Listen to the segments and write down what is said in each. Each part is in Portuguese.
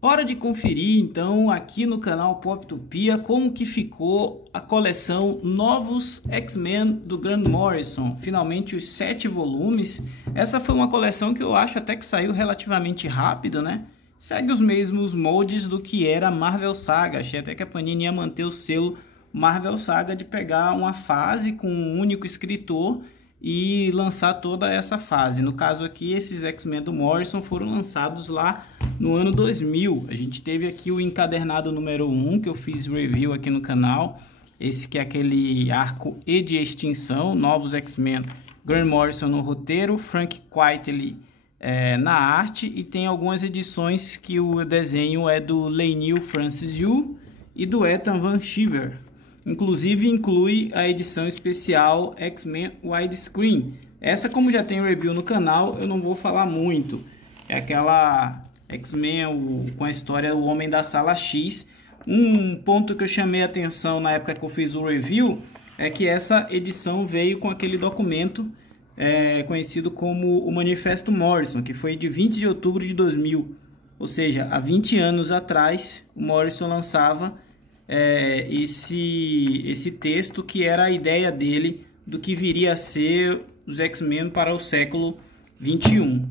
Hora de conferir então aqui no canal Poptopia como que ficou a coleção Novos X-Men do Grant Morrison. Finalmente os 7 volumes. Essa foi uma coleção que eu acho até que saiu relativamente rápido, né? Segue os mesmos moldes do que era a Marvel Saga. Achei até que a Panini ia manter o selo Marvel Saga de pegar uma fase com um único escritor e lançar toda essa fase. No caso aqui, esses X-Men do Morrison foram lançados lá no ano 2000. A gente teve aqui o encadernado número 1, que eu fiz review aqui no canal. Esse que é aquele arco E de extinção, Novos X-Men, Grant Morrison no roteiro, Frank Quitely na arte, e tem algumas edições que o desenho é do Leinil Francis Yu e do Ethan Van Sciver. Inclusive inclui a edição especial X-Men Widescreen. Essa, como já tem review no canal, eu não vou falar muito. É aquela X-Men com a história O Homem da Sala X. Um ponto que eu chamei a atenção na época que eu fiz o review é que essa edição veio com aquele documento conhecido como o Manifesto Morrison, que foi de 20 de outubro de 2000. Ou seja, há 20 anos atrás, o Morrison lançava esse texto, que era a ideia dele do que viria a ser os X-Men para o século 21.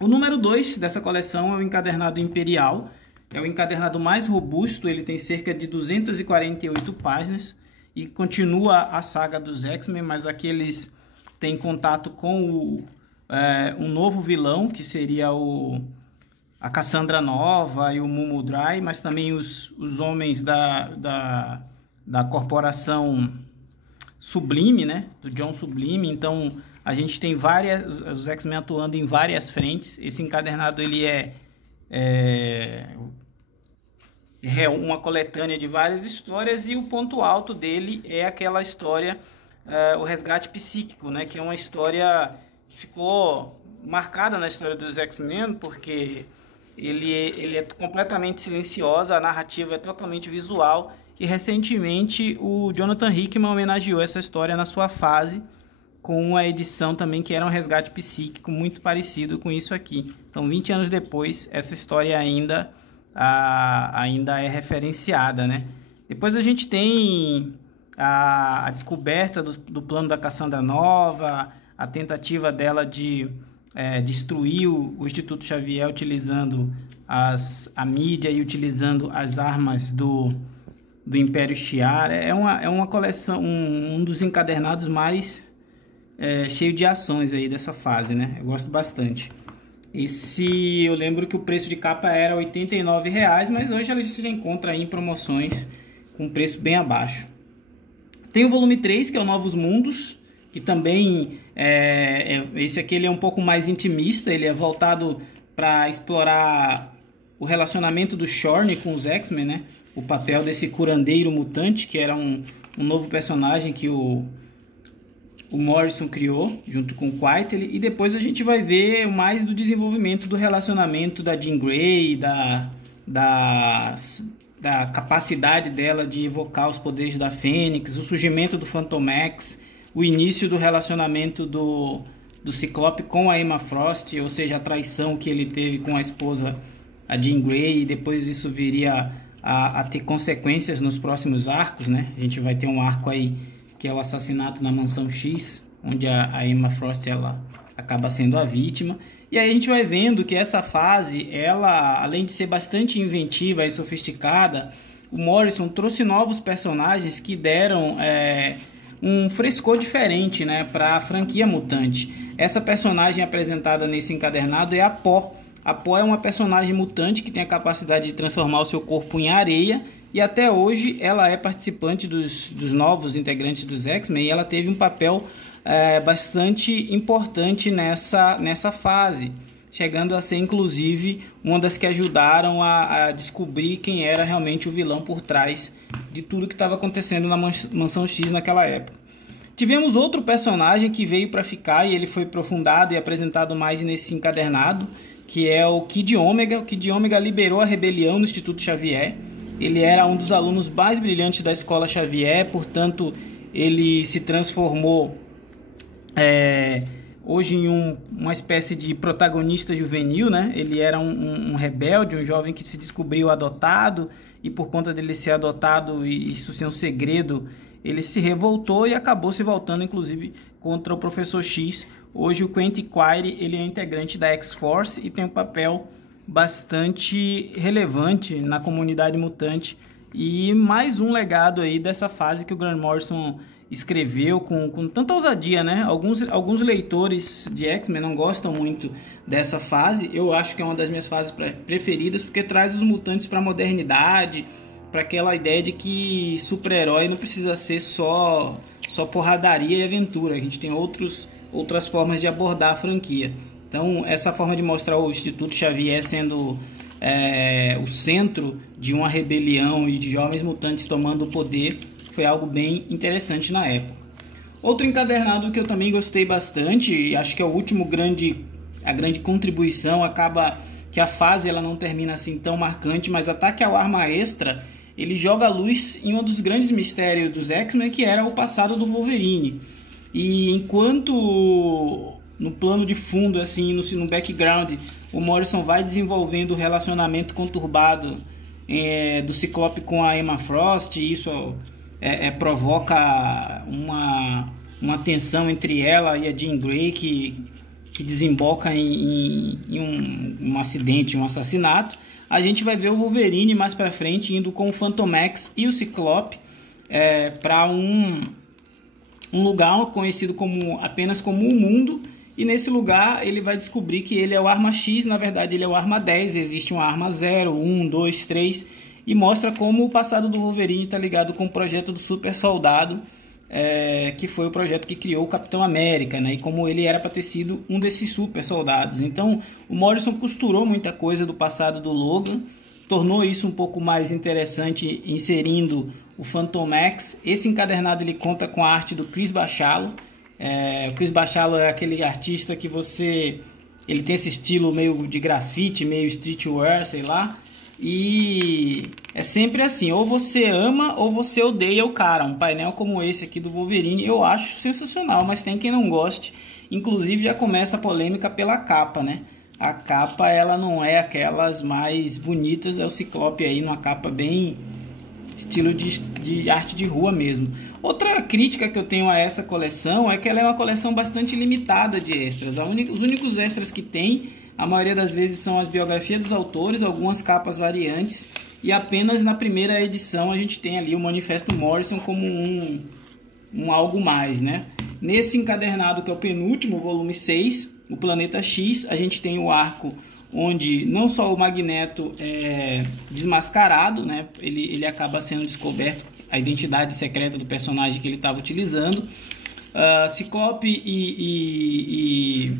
O número 2 dessa coleção é o encadernado Imperial. É o encadernado mais robusto, ele tem cerca de 248 páginas e continua a saga dos X-Men, mas aqui eles têm contato com um novo vilão, que seria a Cassandra Nova e o Mumu Dry, mas também os homens da corporação Sublime, né? Do John Sublime. Então a gente tem os X-Men atuando em várias frentes. Esse encadernado ele é uma coletânea de várias histórias, e o ponto alto dele é aquela história, o Resgate Psíquico, né? Que é uma história que ficou marcada na história dos X-Men, porque ele é completamente silenciosa, a narrativa é totalmente visual, e recentemente o Jonathan Hickman homenageou essa história na sua fase, com a edição também que era um Resgate Psíquico, muito parecido com isso aqui. Então, 20 anos depois, essa história ainda é referenciada, né? Depois a gente tem a descoberta do plano da Cassandra Nova, a tentativa dela de destruir o Instituto Xavier utilizando a mídia e utilizando as armas do Império Shi'ar. É uma coleção, um dos encadernados mais cheio de ações aí dessa fase, né? Eu gosto bastante. Eu lembro que o preço de capa era R$ 89,00, mas hoje você já encontra aí em promoções com preço bem abaixo. Tem o volume 3, que é o Novos Mundos, que também esse aqui ele é um pouco mais intimista, ele é voltado para explorar o relacionamento do Shorn com os X-Men, né? O papel desse curandeiro mutante, que era um novo personagem que o Morrison criou junto com o Quitely, e depois a gente vai ver mais do desenvolvimento do relacionamento da Jean Grey, da capacidade dela de evocar os poderes da Fênix, o surgimento do Fantomex, o início do relacionamento do Ciclope com a Emma Frost, ou seja, a traição que ele teve com a esposa, a Jean Grey, e depois isso viria a ter consequências nos próximos arcos, né? A gente vai ter um arco aí que é o assassinato na Mansão X, onde a Emma Frost ela acaba sendo a vítima. E aí a gente vai vendo que essa fase, ela, além de ser bastante inventiva e sofisticada, o Morrison trouxe novos personagens que deram um frescor diferente, né, para a franquia mutante. Essa personagem apresentada nesse encadernado é a Pó. A Pó é uma personagem mutante que tem a capacidade de transformar o seu corpo em areia, e até hoje ela é participante dos novos integrantes dos X-Men, e ela teve um papel bastante importante nessa fase, chegando a ser inclusive uma das que ajudaram a descobrir quem era realmente o vilão por trás de tudo que estava acontecendo na Mansão X naquela época. Tivemos outro personagem que veio para ficar, e ele foi aprofundado e apresentado mais nesse encadernado, que é o Kid Ômega. O Kid Ômega liderou a rebelião no Instituto Xavier. Ele era um dos alunos mais brilhantes da Escola Xavier, portanto ele se transformou hoje em uma espécie de protagonista juvenil, né? Ele era um rebelde, um jovem que se descobriu adotado, e por conta dele ser adotado e isso ser um segredo, ele se revoltou e acabou se voltando, inclusive, contra o Professor X. Hoje o Quentin Quire, ele é integrante da X-Force e tem um papel bastante relevante na comunidade mutante, e mais um legado aí dessa fase que o Grant Morrison escreveu com tanta ousadia, né? Alguns leitores de X-Men não gostam muito dessa fase. Eu acho que é uma das minhas fases preferidas, porque traz os mutantes para a modernidade, para aquela ideia de que super-herói não precisa ser só porradaria e aventura. A gente tem outras formas de abordar a franquia. Então, essa forma de mostrar o Instituto Xavier sendo o centro de uma rebelião e de jovens mutantes tomando o poder foi algo bem interessante na época. Outro encadernado que eu também gostei bastante, e acho que é o último a grande contribuição, acaba que a fase ela não termina assim tão marcante, mas Ataque ao Arma Extra, ele joga a luz em um dos grandes mistérios dos X-Men, que era o passado do Wolverine. E enquanto no plano de fundo, assim, no background, o Morrison vai desenvolvendo o relacionamento conturbado do Ciclope com a Emma Frost, e isso provoca uma tensão entre ela e a Jean Grey que desemboca em um acidente, um assassinato. A gente vai ver o Wolverine mais para frente indo com o Fantomex e o Ciclope para um lugar conhecido apenas como o Mundo, e nesse lugar ele vai descobrir que ele é o Arma X, na verdade ele é o Arma 10, existe uma Arma 0, 1, 2, 3, e mostra como o passado do Wolverine está ligado com o projeto do Super Soldado, que foi o projeto que criou o Capitão América, né? E como ele era para ter sido um desses super soldados. Então o Morrison costurou muita coisa do passado do Logan, tornou isso um pouco mais interessante inserindo o Fantomex. Esse encadernado ele conta com a arte do Chris Bachalo. O Chris Bachalo é aquele artista que ele tem esse estilo meio de grafite, meio streetwear, sei lá. E é sempre assim, ou você ama ou você odeia o cara. Um painel como esse aqui do Wolverine eu acho sensacional, mas tem quem não goste. Inclusive já começa a polêmica pela capa, né? A capa ela não é aquelas mais bonitas, é o Ciclope aí numa capa bem estilo de arte de rua mesmo. Outra crítica que eu tenho a essa coleção é que ela é uma coleção bastante limitada de extras. Os únicos extras que tem, a maioria das vezes, são as biografias dos autores, algumas capas variantes, e apenas na primeira edição a gente tem ali o Manifesto Morrison como um algo mais, né? Nesse encadernado, que é o penúltimo, volume 6, o Planeta X, a gente tem o arco onde não só o Magneto é desmascarado, né? Ele acaba sendo descoberto a identidade secreta do personagem que ele estava utilizando. Ciclope e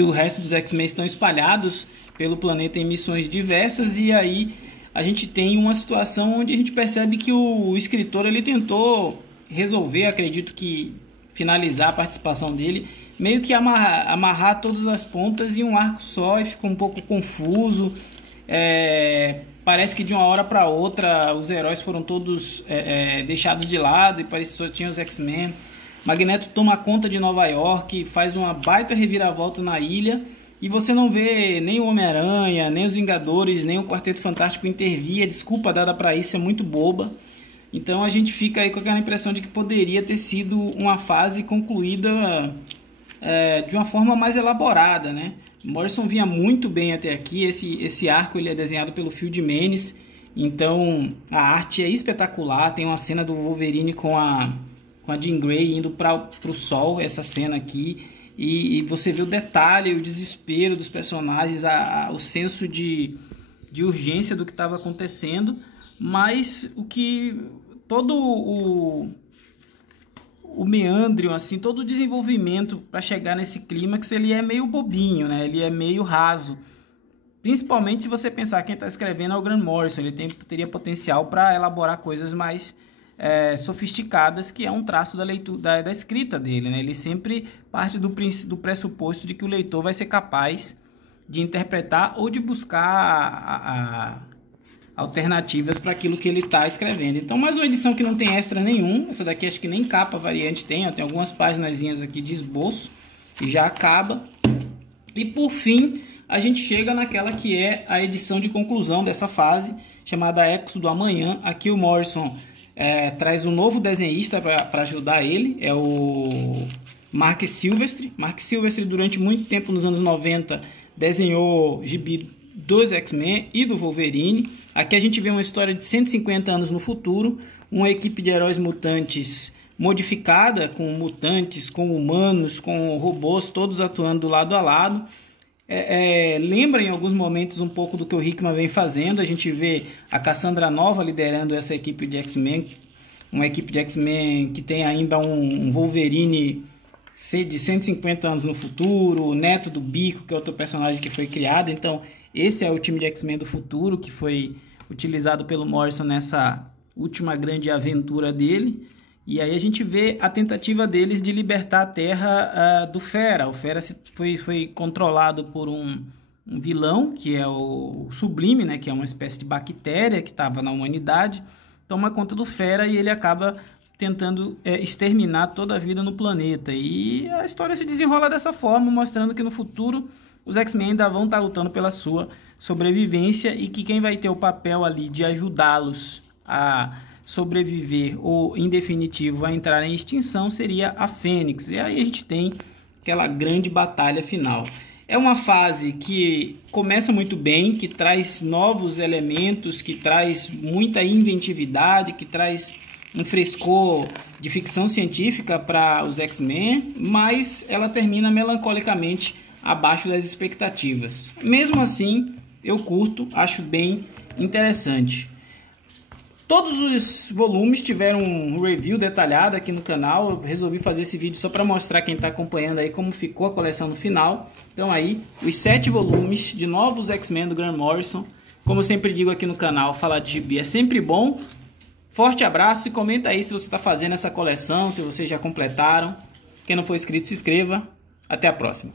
o resto dos X-Men estão espalhados pelo planeta em missões diversas, e aí a gente tem uma situação onde a gente percebe que o escritor ele tentou resolver, acredito que finalizar a participação dele, meio que amarrar todas as pontas em um arco só, e ficou um pouco confuso. Parece que de uma hora para outra os heróis foram todos deixados de lado e parece que só tinha os X-Men. Magneto toma conta de Nova York, faz uma baita reviravolta na ilha, e você não vê nem o Homem-Aranha, nem os Vingadores, nem o Quarteto Fantástico intervir. A desculpa dada para isso é muito boba. Então a gente fica aí com aquela impressão de que poderia ter sido uma fase concluída de uma forma mais elaborada, né? Morrison vinha muito bem até aqui. Esse arco ele é desenhado pelo Phil Jimenez, então a arte é espetacular. Tem uma cena do Wolverine com a Jean Grey indo para o sol, essa cena aqui, e você vê o detalhe, o desespero dos personagens, o senso de urgência do que estava acontecendo, mas todo o meandro, assim, todo o desenvolvimento para chegar nesse clímax, ele é meio bobinho, né? Ele é meio raso. Principalmente se você pensar quem está escrevendo é o Grant Morrison. Ele teria potencial para elaborar coisas mais sofisticadas, que é um traço da leitura, da escrita dele, né? Ele sempre parte do pressuposto de que o leitor vai ser capaz de interpretar ou de buscar alternativas para aquilo que ele está escrevendo. Então, mais uma edição que não tem extra nenhum. Essa daqui acho que nem capa variante tem. Tem algumas paginazinhas aqui de esboço. já acaba. E por fim, a gente chega naquela que é a edição de conclusão dessa fase, chamada Ecos do Amanhã. Aqui o Morrison traz um novo desenhista para ajudar ele, é o Mark Silvestre. Mark Silvestre, durante muito tempo nos anos 90, desenhou gibi dos X-Men e do Wolverine. Aqui a gente vê uma história de 150 anos no futuro, uma equipe de heróis mutantes modificada, com mutantes, com humanos, com robôs, todos atuando lado a lado. Lembra em alguns momentos um pouco do que o Hickman vem fazendo. A gente vê a Cassandra Nova liderando essa equipe de X-Men, uma equipe de X-Men que tem ainda um Wolverine de 150 anos no futuro, o neto do Bico, que é outro personagem que foi criado. Então esse é o time de X-Men do futuro que foi utilizado pelo Morrison nessa última grande aventura dele. E aí a gente vê a tentativa deles de libertar a Terra do Fera. O Fera foi controlado por um vilão, que é o Sublime, né? Que é uma espécie de bactéria que estava na humanidade. Toma conta do Fera e ele acaba tentando exterminar toda a vida no planeta. E a história se desenrola dessa forma, mostrando que no futuro os X-Men ainda vão estar lutando pela sua sobrevivência e que quem vai ter o papel ali de ajudá-los a sobreviver ou, em definitivo, a entrar em extinção seria a Fênix. E aí a gente tem aquela grande batalha final. É uma fase que começa muito bem, que traz novos elementos, que traz muita inventividade, que traz um frescor de ficção científica para os X-Men, mas ela termina melancolicamente abaixo das expectativas. Mesmo assim, eu curto, acho bem interessante. Todos os volumes tiveram um review detalhado aqui no canal. Eu resolvi fazer esse vídeo só para mostrar quem está acompanhando aí como ficou a coleção no final. Então aí, os 7 volumes de novos X-Men do Grant Morrison. Como eu sempre digo aqui no canal, falar de gibi é sempre bom. Forte abraço e comenta aí se você está fazendo essa coleção, se vocês já completaram. Quem não for inscrito, se inscreva. Até a próxima.